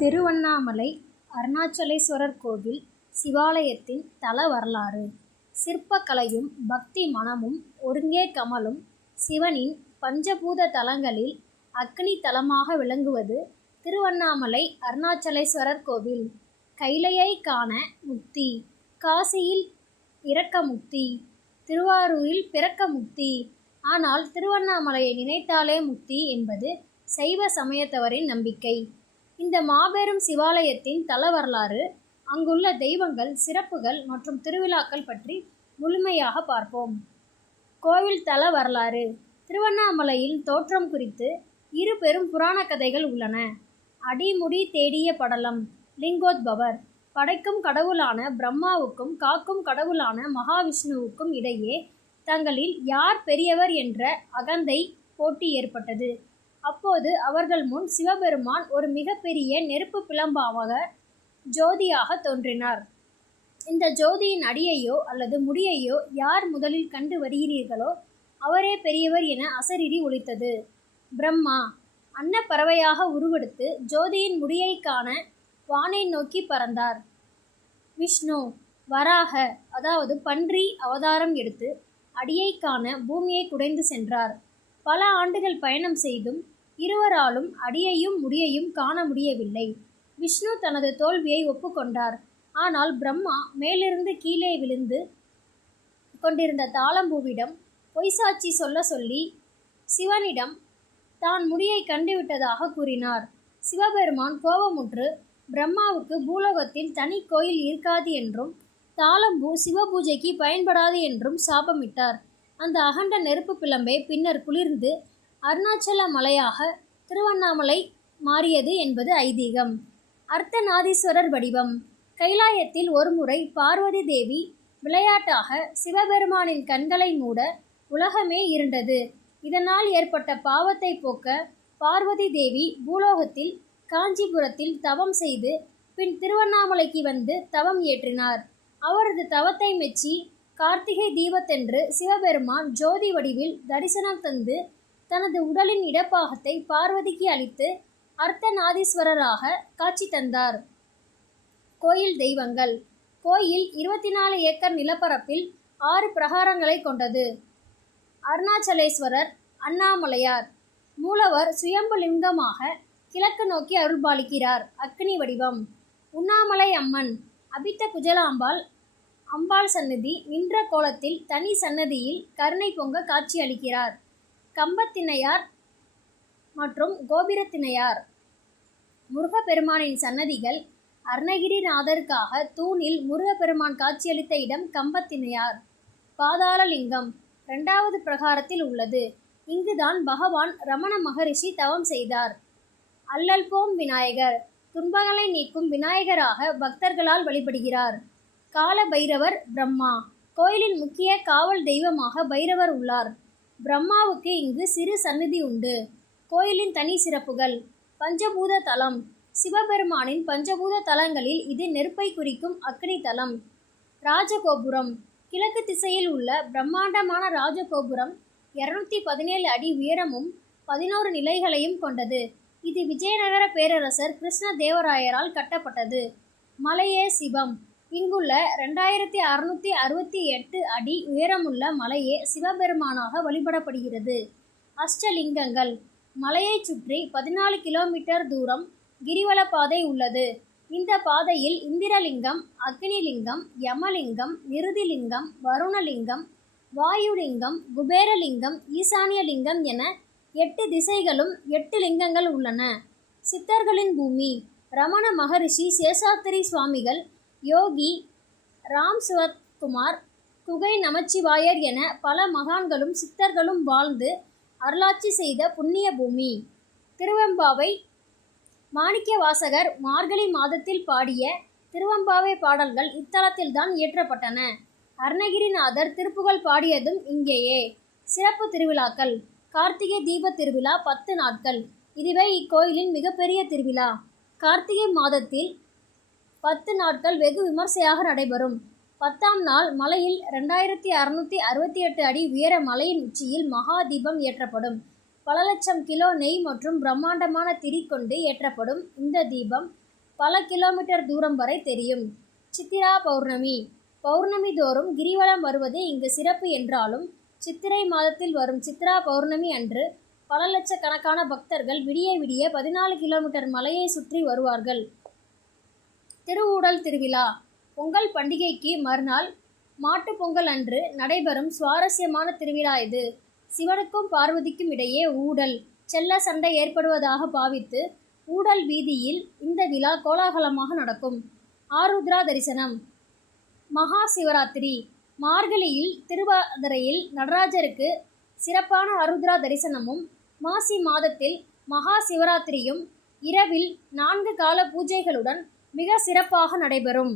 திருவண்ணாமலை அருணாச்சலேஸ்வரர் கோவில் சிவாலயத்தின் தல வரலாறு. சிற்பக்கலையும் பக்தி மனமும் ஒருங்கே கமழும் சிவனின் பஞ்சபூத தலங்களில் அக்னி தலமாக விளங்குவது திருவண்ணாமலை அருணாச்சலேஸ்வரர் கோவில். கைலையை காண முக்தி, காசியில் இறக்க முக்தி, திருவாரூரில் பிறக்க முக்தி. ஆனால் திருவண்ணாமலையை நினைத்தாலே முக்தி என்பது சைவ சமயத்தவரின் நம்பிக்கை. இந்த மாபெரும் சிவாலயத்தின் தல வரலாறு, அங்குள்ள தெய்வங்கள், சிறப்புகள் மற்றும் திருவிழாக்கள் பற்றி முழுமையாக பார்ப்போம். கோவில் தல வரலாறு. திருவண்ணாமலையின் தோற்றம் குறித்து இரு பெரும் புராண கதைகள் உள்ளன. அடிமுடி தேடிய படலம் லிங்கோத்பவர். படைக்கும் கடவுளான பிரம்மாவுக்கும் காக்கும் கடவுளான மகாவிஷ்ணுவுக்கும் இடையே தங்களில் யார் பெரியவர் என்ற அகந்தை போட்டி ஏற்பட்டது. அப்போது அவர்கள் முன் சிவபெருமான் ஒரு மிகப்பெரிய நெருப்பு பிழம்பாக ஜோதியாக தோன்றினார். இந்த ஜோதியின் அடியையோ அல்லது முடியையோ யார் முதலில் கண்டு வருகிறீர்களோ அவரே பெரியவர் என அசரீரி ஒலித்தது. பிரம்மா அன்னப்பறவையாக உருவெடுத்து ஜோதியின் முடியை காண வானை நோக்கி பறந்தார். விஷ்ணு வராக, அதாவது பன்றி அவதாரம் எடுத்து அடியை காண பூமியை குடைந்து சென்றார். பல ஆண்டுகள் பயணம் செய்தும் இருவராலும் அடியையும் முடியையும் காண முடியவில்லை. விஷ்ணு தனது தோல்வியை ஒப்புக்கொண்டார். ஆனால் பிரம்மா மேலிருந்து கீழே விழுந்து கொண்டிருந்த தாளம்பூவிடம் பொய்சாட்சி சொல்ல சொல்லி சிவனிடம் தான் முடியை கண்டுவிட்டதாக கூறினார். சிவபெருமான் கோபமுற்று பிரம்மாவுக்கு பூலோகத்தில் தனி கோயில் இருக்காது என்றும் தாளம்பூ சிவபூஜைக்கு பயன்படாது என்றும் சாபமிட்டார். அந்த அகண்ட நெருப்பு பிழம்பே பின்னர் குளிர்ந்து அருணாச்சல மலையாக திருவண்ணாமலை மாறியது என்பது ஐதீகம். அர்த்தநாதீஸ்வரர் வடிவம். கைலாயத்தில் ஒருமுறை பார்வதி தேவி விளையாட்டாக சிவபெருமானின் கண்களை மூட உலகமே இருண்டது. இதனால் ஏற்பட்ட பாவத்தை போக்க பார்வதி தேவி பூலோகத்தில் காஞ்சிபுரத்தில் தவம் செய்து பின் திருவண்ணாமலைக்கு வந்து தவம் இயற்றினார். அவரது தவத்தை மெச்சி கார்த்திகை தீபத்தன்று சிவபெருமான் ஜோதி வடிவில் தரிசனம் தந்து தனது உடலின் இடப்பாகத்தை பார்வதிக்கு அளித்து அர்த்தநாதீஸ்வரராக காட்சி தந்தார். கோயில் தெய்வங்கள். கோயில் 24 ஏக்கர் நிலப்பரப்பில் 6 பிரகாரங்களை கொண்டது. அருணாச்சலேஸ்வரர், அண்ணாமலையார். மூலவர் சுயம்பு லிங்கமாக கிழக்கு நோக்கி அருள்பாலிக்கிறார். அக்னி வடிவம். உண்ணாமலை அம்மன். அபித்த குஜலாம்பாள் அம்பாள் சன்னதி நின்ற கோலத்தில் தனி சன்னதியில் கருணை பொங்க காட்சி அளிக்கிறார். கம்பத்திணையார் மற்றும் கோபிரத்திணையார். முருகப்பெருமானின் சன்னதிகள். அருணகிரிநாதருக்காக தூணில் முருகப்பெருமான் காட்சியளித்த இடம் கம்பத்திணையார். பாதாளலிங்கம் 2வது பிரகாரத்தில் உள்ளது. இங்குதான் பகவான் ரமண மகரிஷி தவம் செய்தார். அல்லல்போம் விநாயகர். துன்பங்களை நீக்கும் விநாயகராக பக்தர்களால் வழிபடுகிறார். கால பைரவர் பிரம்மா. கோயிலின் முக்கிய காவல் தெய்வமாக பைரவர் உள்ளார். பிரம்மாவுக்கு இங்கு சிறு சந்நிதி உண்டு. கோயிலின் தனி சிறப்புகள். பஞ்சபூத தலம். சிவபெருமானின் பஞ்சபூத தலங்களில் இது நெருப்பை குறிக்கும் அக்னி தலம். ராஜகோபுரம். கிழக்கு திசையில் உள்ள பிரம்மாண்டமான ராஜகோபுரம் 217 அடி உயரமும் 11 நிலைகளையும் கொண்டது. இது விஜயநகர பேரரசர் கிருஷ்ண தேவராயரால் கட்டப்பட்டது. மலையே சிவம். இங்குள்ள 2668 அடி உயரமுள்ள மலையே சிவபெருமானாக வழிபடப்படுகிறது. அஷ்டலிங்கங்கள். மலையை சுற்றி 14 கிலோமீட்டர் தூரம் கிரிவல பாதை உள்ளது. இந்த பாதையில் இந்திரலிங்கம், அக்னிலிங்கம், யமலிங்கம், நிருதிலிங்கம், வருணலிங்கம், வாயுலிங்கம், குபேரலிங்கம், ஈசானியலிங்கம் என 8 திசைகளும் 8 லிங்கங்கள் உள்ளன. சித்தர்களின் பூமி. ரமண மகரிஷி, சேஷாத்திரி சுவாமிகள், யோகி ராம் சிவகுமார், குகை நமச்சிவாயர் என பல மகான்களும் சித்தர்களும் வாழ்ந்து அருளாட்சி செய்த புண்ணிய பூமி. திருவெம்பாவை. மாணிக்கவாசகர் மார்கழி மாதத்தில் பாடிய திருவெம்பாவை பாடல்கள் இத்தலத்தில்தான் இயற்றப்பட்டன. அருணகிரிநாதர் திருப்புகழ் பாடியதும் இங்கேயே. சிறப்பு திருவிழாக்கள். கார்த்திகை தீப திருவிழா 10 நாட்கள். இதுவே இக்கோயிலின் மிகப்பெரிய திருவிழா. கார்த்திகை மாதத்தில் 10 நாட்கள் வெகு விமர்சையாக நடைபெறும். 10ஆம் நாள் மலையில் 2668 அடி உயர மலையின் உச்சியில் மகா தீபம் ஏற்றப்படும். பல லட்சம் கிலோ நெய் மற்றும் பிரம்மாண்டமான திரி கொண்டு ஏற்றப்படும் இந்த தீபம் பல கிலோமீட்டர் தூரம் வரை தெரியும். சித்திரா பௌர்ணமி. பௌர்ணமி தோறும் கிரிவலம் வருவது இங்கு சிறப்பு என்றாலும் சித்திரை மாதத்தில் வரும் சித்ரா பௌர்ணமி அன்று பல லட்சக்கணக்கான பக்தர்கள் விடிய விடிய 14 கிலோமீட்டர் மலையை சுற்றி வருவார்கள். திருவூடல் திருவிழா. பொங்கல் பண்டிகைக்கு மறுநாள் மாட்டுப் பொங்கல் அன்று நடைபெறும் சுவாரஸ்யமான திருவிழா இது. சிவனுக்கும் பார்வதிக்கும் இடையே ஊடல் செல்ல சண்டை ஏற்படுவதாக பாவித்து ஊடல் வீதியில் இந்த விழா கோலாகலமாக நடக்கும். ஆருத்ரா தரிசனம். மகா சிவராத்திரி. மார்கழியில் திருவாதிரையில் நடராஜருக்கு சிறப்பான ஆருத்ரா தரிசனமும் மாசி மாதத்தில் மகா சிவராத்திரியும் இரவில் 4 கால பூஜைகளுடன் மிக சிறப்பாக நடைபெறும்.